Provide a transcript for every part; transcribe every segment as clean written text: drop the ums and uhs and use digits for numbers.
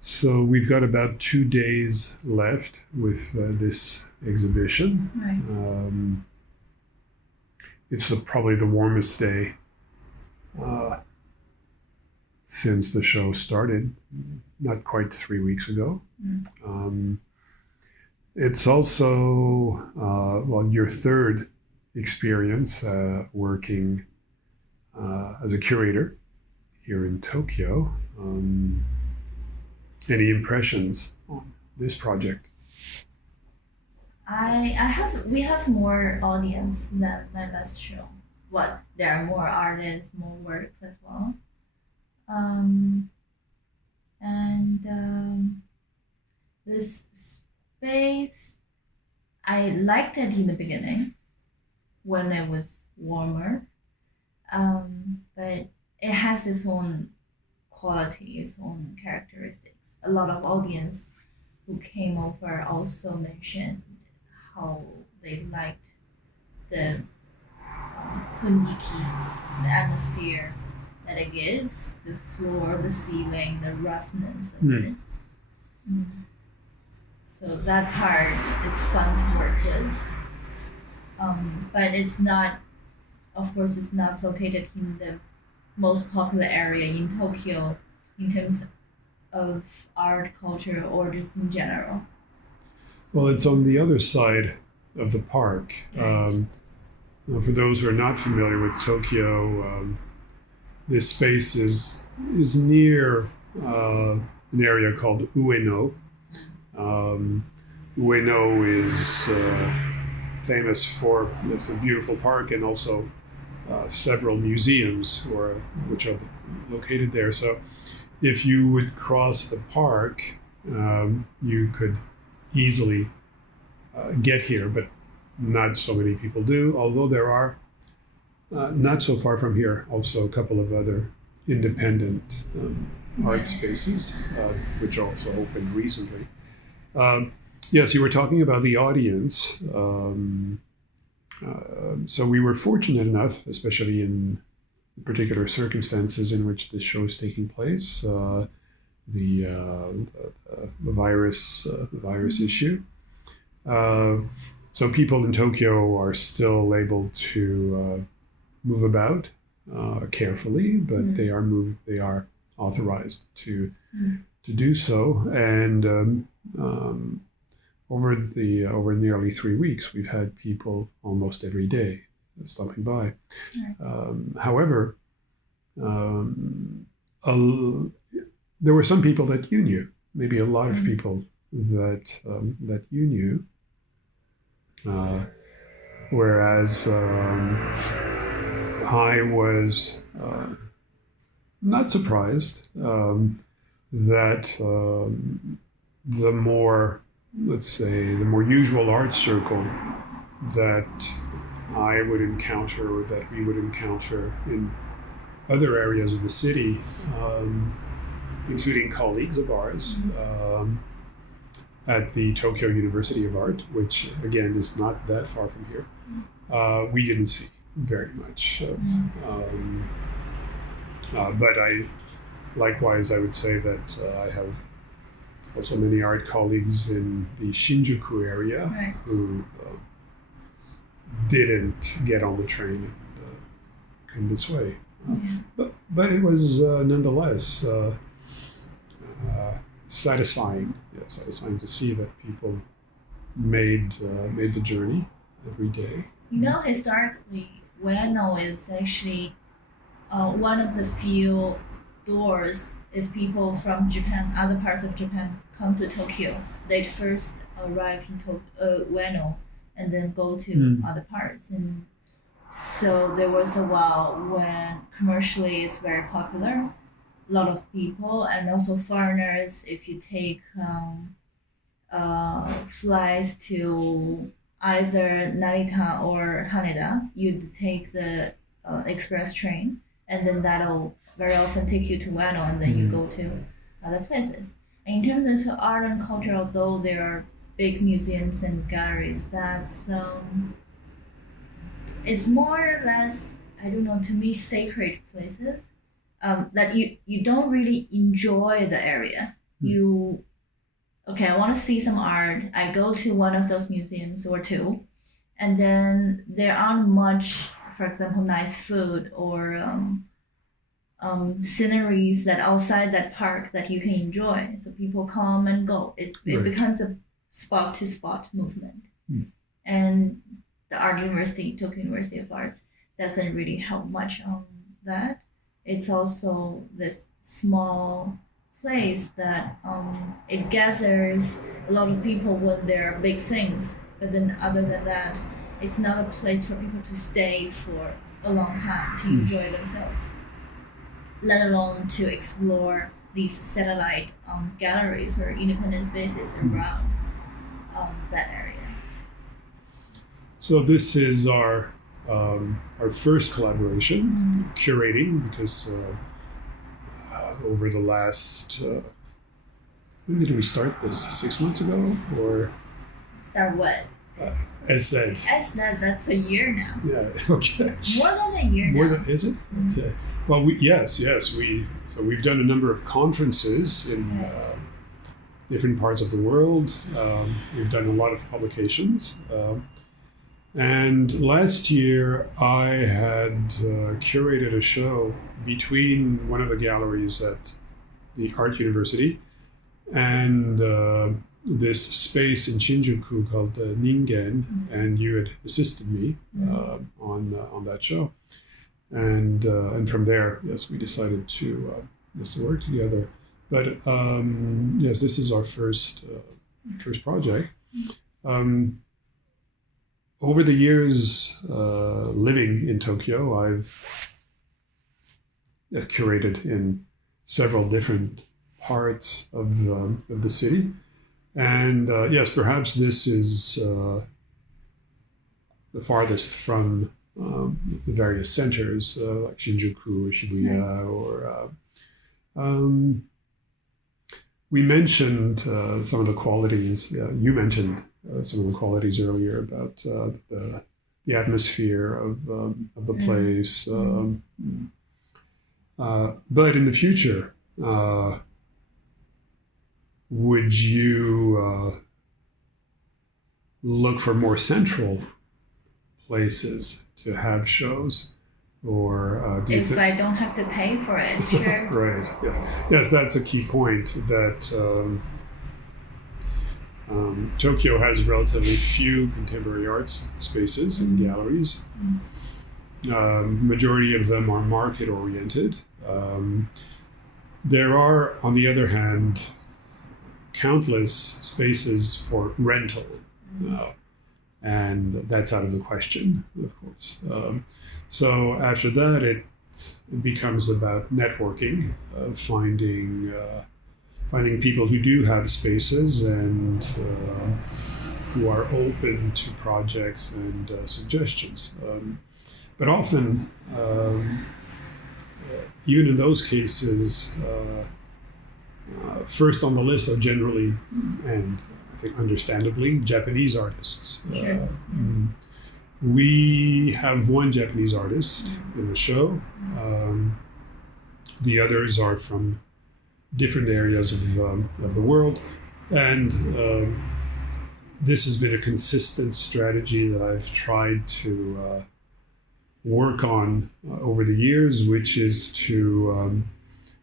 So we've got about 2 days left with this exhibition. Right. It's probably the warmest day since the show started, not quite 3 weeks ago. It's also, your third experience working as a curator here in Tokyo. Any impressions on this project? We have more audience than my last show. There are more artists, more works as well. This space, I liked it in the beginning when it was warmer, but it has its own quality, its own characteristics. A lot of audience who came over also mentioned how they liked the funiki, the atmosphere that it gives, the floor, the ceiling, the roughness of it. So that part is fun to work with. But it's not, of course, it's not located in the most popular area in Tokyo in terms of art, culture, or just in general. Well, it's on the other side of the park. For those who are not familiar with Tokyo, this space is near an area called Ueno. Ueno is famous for it's a beautiful park and also several museums which are located there. So if you would cross the park, you could easily get here, but not so many people do, although there are not so far from here also a couple of other independent art spaces which also opened recently. Yes, you were talking about the audience. So we were fortunate enough, especially in particular circumstances in which this show is taking place, the virus issue. So people in Tokyo are still able to move about carefully, but they are authorized to do so. And over nearly 3 weeks, we've had people almost every day stopping by. However, there were some people that you knew, maybe a lot of people that you knew, whereas I was not surprised that the more usual art circle that I would encounter or that we would encounter in other areas of the city, including colleagues of ours at the Tokyo University of Art, which again is not that far from here, we didn't see very much. But likewise, I would say that I have also many art colleagues in the Shinjuku area who didn't get on the train and come this way. But it was nonetheless satisfying to see that people made the journey every day. Historically, Ueno is actually one of the few doors. If people from Japan, other parts of Japan, come to Tokyo, they'd first arrive in Ueno and then go to other parts. And so there was a while when commercially it's very popular. A lot of people and also foreigners, if you take flights to either Narita or Haneda, you'd take the express train, and then that'll very often take you to Ueno, and then you go to other places. And in terms of art and culture, although there are big museums and galleries, that's it's more or less, I don't know, to me, sacred places that you don't really enjoy the area. I want to see some art. I go to one of those museums or two, and then there aren't much, for example, nice food or sceneries that outside that park that you can enjoy. So people come and go. It becomes a spot to spot movement. And the art university, Tokyo University of Arts, doesn't really help much on that. It's also this small place that it gathers a lot of people when there are big things. But then other than that, it's not a place for people to stay for a long time to enjoy themselves, let alone to explore these satellite galleries or independent spaces around that area. So this is our first collaboration, curating, because over the last, when did we start this? 6 months ago, or? Start what? As that. That's a year now. Yeah. Okay. More than a year More now. than, is it? Okay. Well, we've done a number of conferences in different parts of the world. We've done a lot of publications. And last year, I had curated a show between one of the galleries at the Art University and this space in Shinjuku called Ningen, and you had assisted me on that show. And from there, yes, we decided to work together. But yes, this is our first project. Over the years living in Tokyo, I've curated in several different parts of the city. And yes, perhaps this is the farthest from the various centers like Shinjuku or Shibuya, or we mentioned some of the qualities. You mentioned some of the qualities earlier about the atmosphere of the place. But in the future, would you look for more central places to have shows, or do you if I don't have to pay for it, sure. Right. Yes, that's a key point. That Tokyo has relatively few contemporary arts spaces and galleries. Majority of them are market oriented. There are, on the other hand, countless spaces for rental, and that's out of the question, of course. So after that, it becomes about networking, finding people who do have spaces and who are open to projects and suggestions. But often, even in those cases, first on the list are generally, and I think understandably, Japanese artists. Sure. We have one Japanese artist in the show. The others are from different areas of the world, and this has been a consistent strategy that I've tried to work on over the years, which is to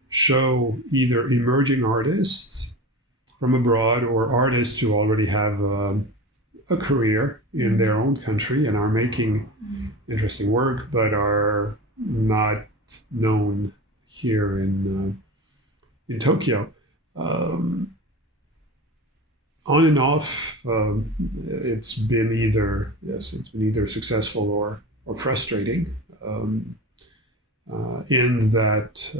show either emerging artists from abroad or artists who already have a career in their own country and are making interesting work, but are not known here in Tokyo. On and off, it's been either successful or frustrating, in that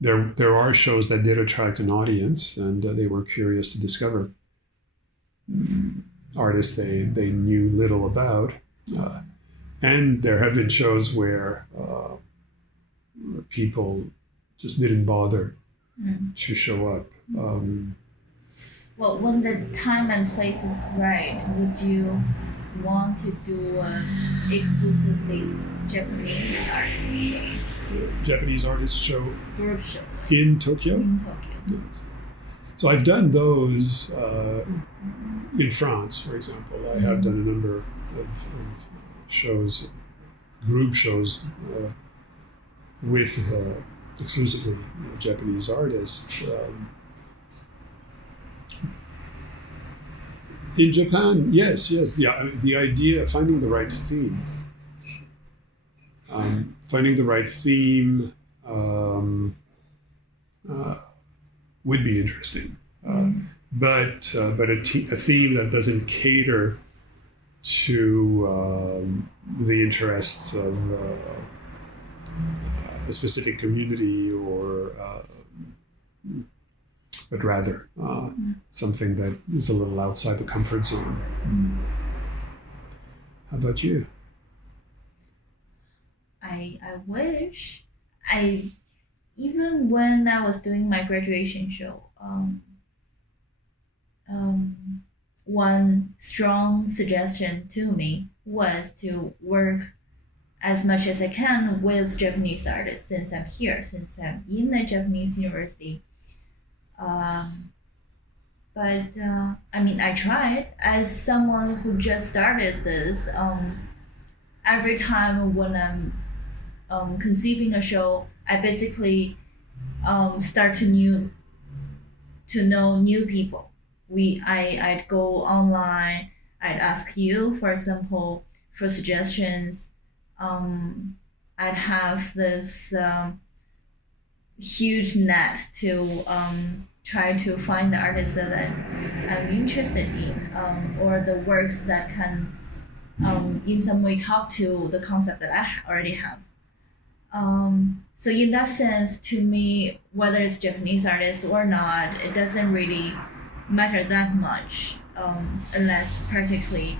there are shows that did attract an audience, and they were curious to discover artists they knew little about, and there have been shows where people just didn't bother to show up. Well, when the time and place is right, would you want to do an exclusively Japanese artist show? Japanese artist show? Group show. in Tokyo. In Tokyo. So I've done those in France, for example. I have done a number of shows, group shows, with exclusively Japanese artists. In Japan, yes, the idea, finding the right theme. Would be interesting, but a theme that doesn't cater to the interests of a specific community, or but rather something that is a little outside the comfort zone. How about you? I wish even when I was doing my graduation show, one strong suggestion to me was to work as much as I can with Japanese artists since I'm here, since I'm in a Japanese university. But I tried. As someone who just started this, every time when I'm conceiving a show, I basically start to know new people. I'd go online. I'd ask you, for example, for suggestions. I'd have this huge net to try to find the artists that I'm interested in, or the works that can in some way talk to the concept that I already have. So in that sense, to me, whether it's Japanese artists or not, it doesn't really matter that much, unless practically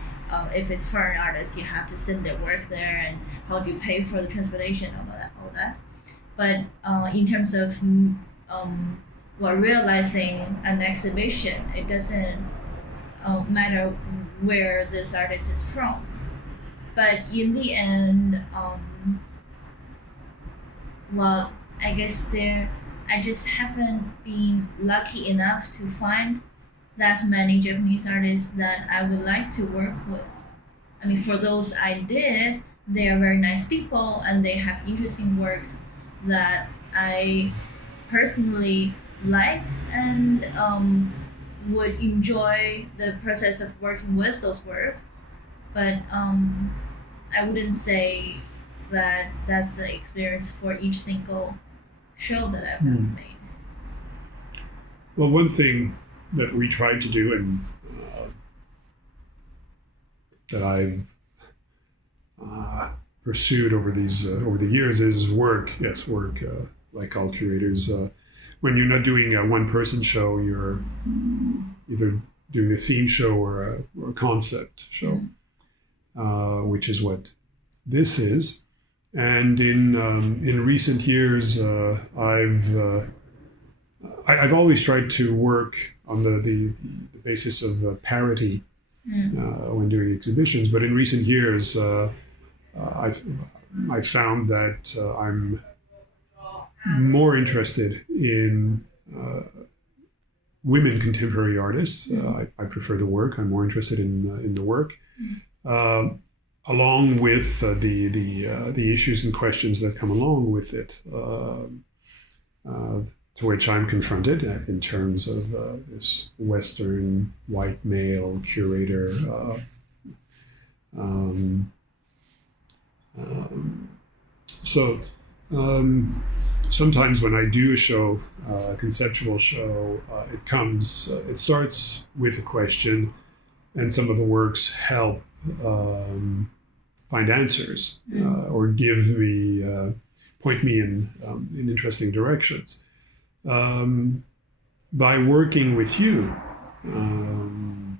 if it's foreign artists, you have to send their work there, and how do you pay for the transportation, all that. But in terms of realizing an exhibition, it doesn't matter where this artist is from. But in the end, I guess I just haven't been lucky enough to find that many Japanese artists that I would like to work with. I mean, for those I did, they are very nice people and they have interesting work that I personally like and would enjoy the process of working with those work. But I wouldn't say that that's the experience for each single show that I've ever made. Well, one thing that we tried to do, and that I've pursued over the years, is work. Yes, work. Like all curators, when you're not doing a one-person show, you're either doing a theme show or a concept show, which is what this is. And in recent years, I've always tried to work on the basis of parity when doing exhibitions. But in recent years, I've found that I'm more interested in women contemporary artists. I prefer the work. I'm more interested in the work, along with the issues and questions that come along with it, to which I'm confronted in terms of this Western white male curator. Sometimes when I do a show, a conceptual show, it starts with a question, and some of the works help find answers or point me in interesting directions. By working with you, in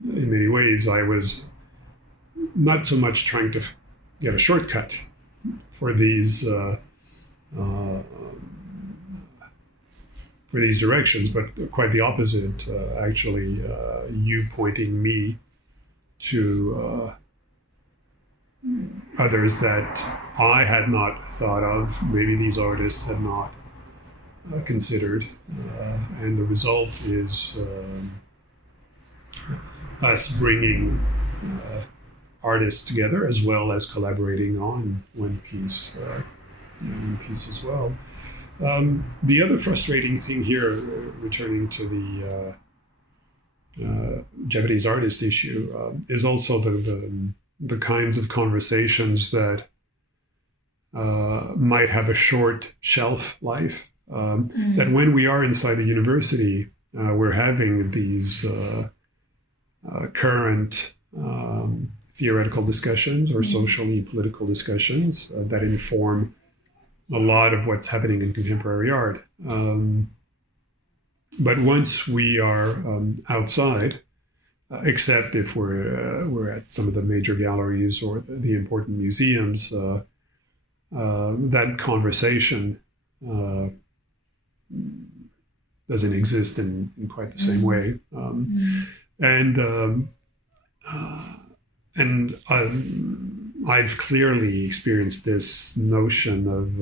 many ways, I was not so much trying to get a shortcut for these directions, but quite the opposite. Actually, you pointing me to others that I had not thought of. Maybe these artists had not considered, and the result is us bringing artists together as well as collaborating on one piece as well. The other frustrating thing here, returning to the Japanese artist issue, is also the kinds of conversations that might have a short shelf life. That when we are inside the university, we're having these current theoretical discussions or socially political discussions that inform a lot of what's happening in contemporary art. But once we are outside, except if we're at some of the major galleries or the important museums, that conversation doesn't exist in quite the same way. And I've clearly experienced this notion of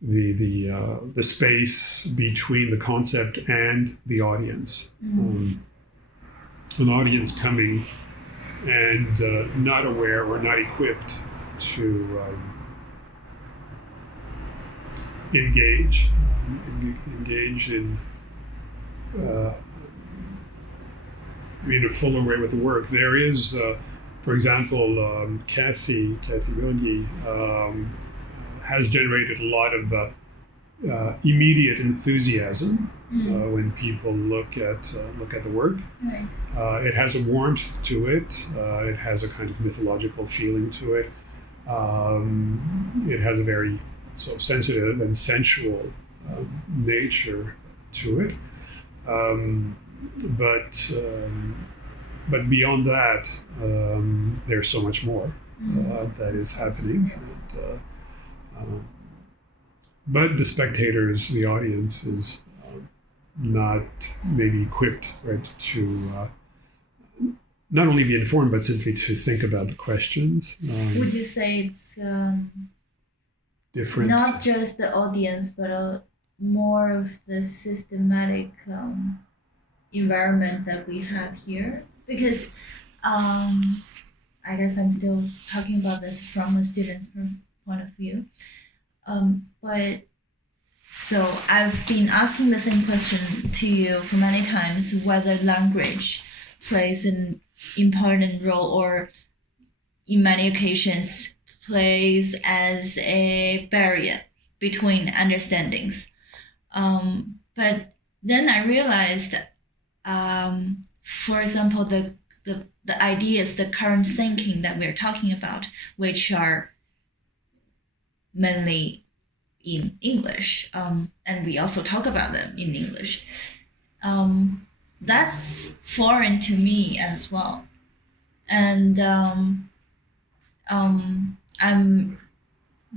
the space between the concept and the audience. An audience coming and not aware or not equipped to engage in in a fuller way with the work. There is, for example, Cathy Burghi has generated a lot of immediate enthusiasm when people look at the work. Right. It has a warmth to it. It has a kind of mythological feeling to it. It has a very sensitive and sensual nature to it. But beyond that, there's so much more that is happening. But the spectators, the audience, is not maybe equipped, right, to not only be informed, but simply to think about the questions. Would you say it's different? Not just the audience, but more of the systematic environment that we have here? Because I guess I'm still talking about this from a student's point of view. But so I've been asking the same question to you for many times, whether language plays an important role or in many occasions plays as a barrier between understandings. But then I realized, for example, the ideas, the current thinking that we're talking about, which are mainly in English, and we also talk about them in English, that's foreign to me as well. And I'm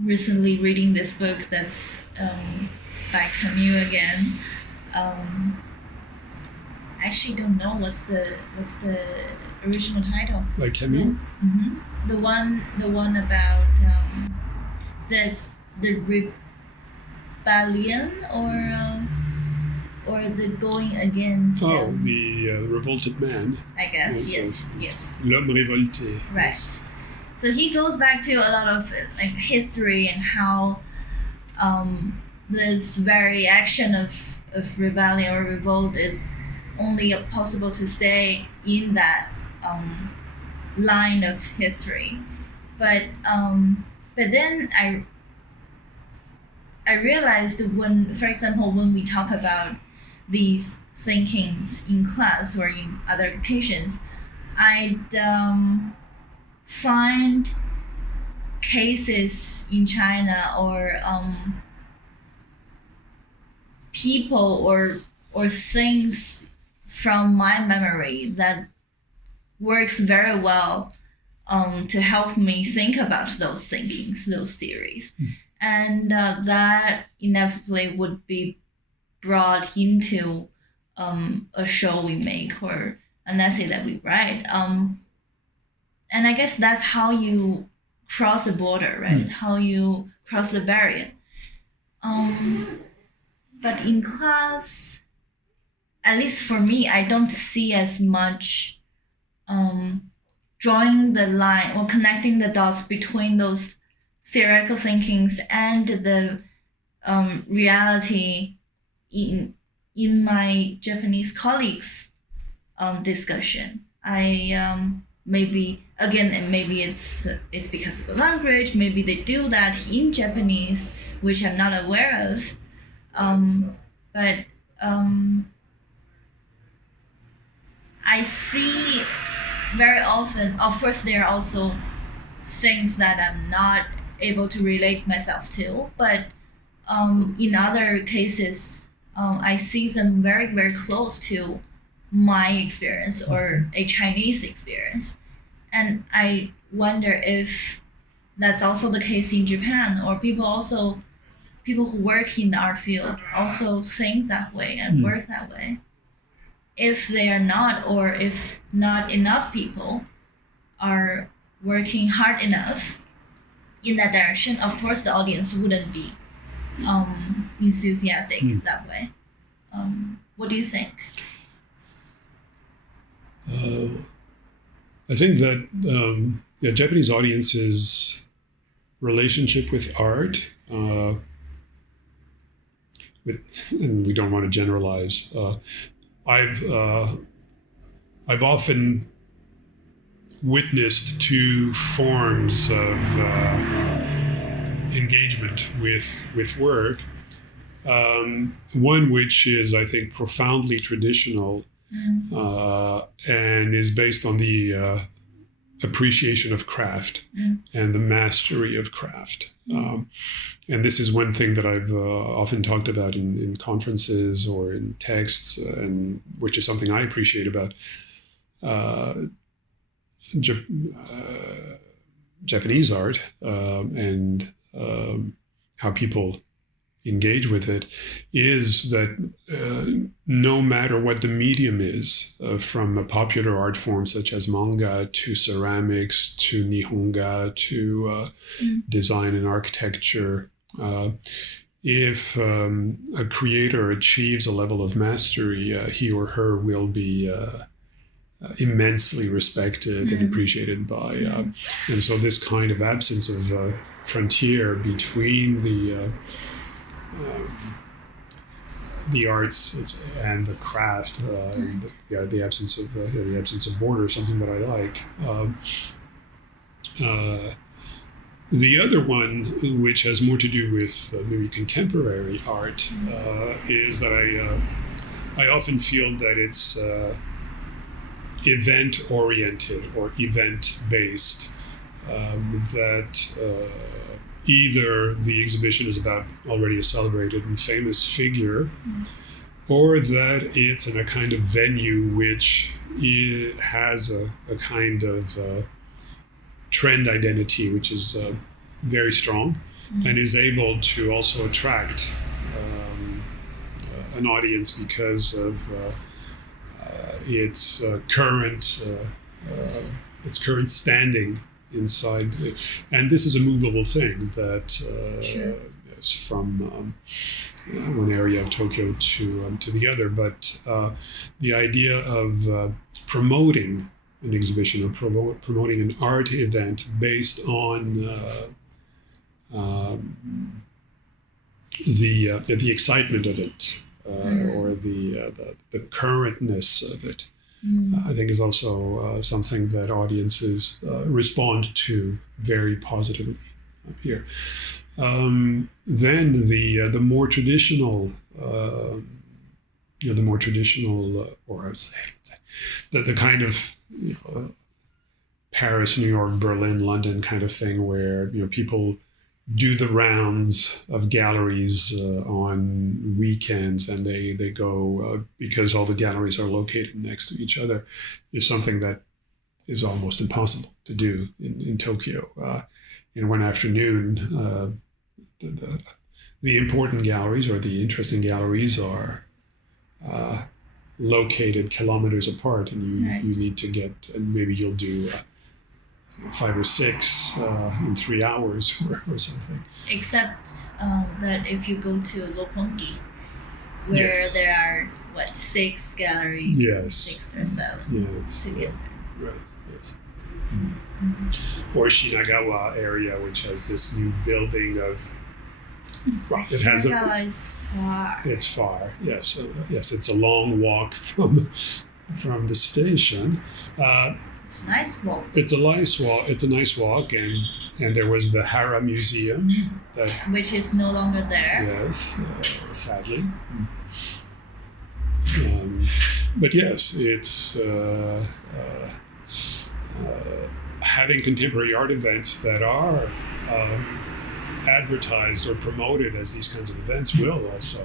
recently reading this book that's by Camus again. I actually don't know what's the original title. Like Camus? Mm-hmm. The one about the rebellion or the going against. The revolted man. I guess yes. L'homme révolté. Right. Yes. So he goes back to a lot of like history and how this very action of rebellion or revolt is only possible to stay in that line of history. But then I realized for example, when we talk about these thinkings in class or in other occasions, I'd find cases in China or people or things from my memory that works very well to help me think about those thinkings, those theories. And that inevitably would be brought into a show we make or an essay that we write. And I guess that's how you cross the border, right? How you cross the barrier. But in class, at least for me, I don't see as much drawing the line or connecting the dots between those theoretical thinkings and the reality in my Japanese colleagues' discussion. I maybe it's because of the language. Maybe they do that in Japanese, which I'm not aware of. But I see very often. Of course, there are also things that I'm not able to relate myself to, but in other cases, I see them very, very close to my experience or a Chinese experience. And I wonder if that's also the case in Japan, or people who work in the art field also think that way and work that way. If they are not, or if not enough people are working hard enough in that direction, of course the audience wouldn't be enthusiastic that way. What do you think? I think that the Japanese audience's relationship with art, and we don't want to generalize. I've often witnessed two forms of engagement with work. One which is, I think, profoundly traditional and is based on the appreciation of craft and the mastery of craft. And this is one thing that I've often talked about in conferences or in texts, and which is something I appreciate about Japanese art and how people engage with it, is that no matter what the medium is, from a popular art form such as manga to ceramics to nihonga to design and architecture, if a creator achieves a level of mastery, he or her will be immensely respected and appreciated by, and so this kind of absence of frontier between the arts and the craft, the absence of border, something that I like. The other one, which has more to do with maybe contemporary art, is that I often feel that it's event-oriented or event-based, that either the exhibition is about already a celebrated and famous figure, or that it's in a kind of venue which has a kind of trend identity which is very strong and is able to also attract an audience because of its current standing inside, and this is a movable thing that is from one area of Tokyo to the other. But the idea of promoting an exhibition or promoting an art event based on the excitement of it or the currentness of it, I think is also something that audiences respond to very positively here. Then the more traditional, or I would say the kind of Paris, New York, Berlin, London kind of thing, where people do the rounds of galleries on weekends, and they go because all the galleries are located next to each other, is something that is almost impossible to do in Tokyo. In one afternoon, the important galleries or the interesting galleries are located kilometers apart, and you need to get, and maybe you'll do 5 or 6 in 3 hours or something. Except that if you go to Roppongi, where Yes. there are 6 galleries, Yes. 6 or 7 Yes. together. Right. Yes. Or Shinagawa area, which has this new building of. Well, it has Shinagawa is far. It's far. Yes. Yes. It's a long walk from the station. It's a nice walk. It's a nice walk. It's a nice walk, and there was the Hara Museum. That, Which is no longer there. yes, sadly. But yes, it's having contemporary art events that are advertised or promoted as these kinds of events will also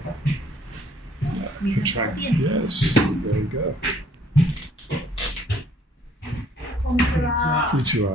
attract. Yes, there you go. こんにちは。 Konnichiwa.